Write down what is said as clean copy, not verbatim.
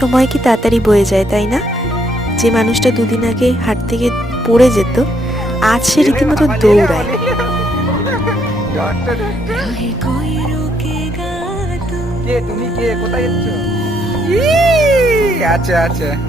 সময় কি তাড়াতাড়ি বয়ে যায়, তাই না? যে মানুষটা দুদিন আগে হাট থেকে পড়ে যেত, আজ সে রীতিমতো দৌড়ায়। কে তুমি? কে? কোথায় যাচ্ছ? আচ্ছা আচ্ছা।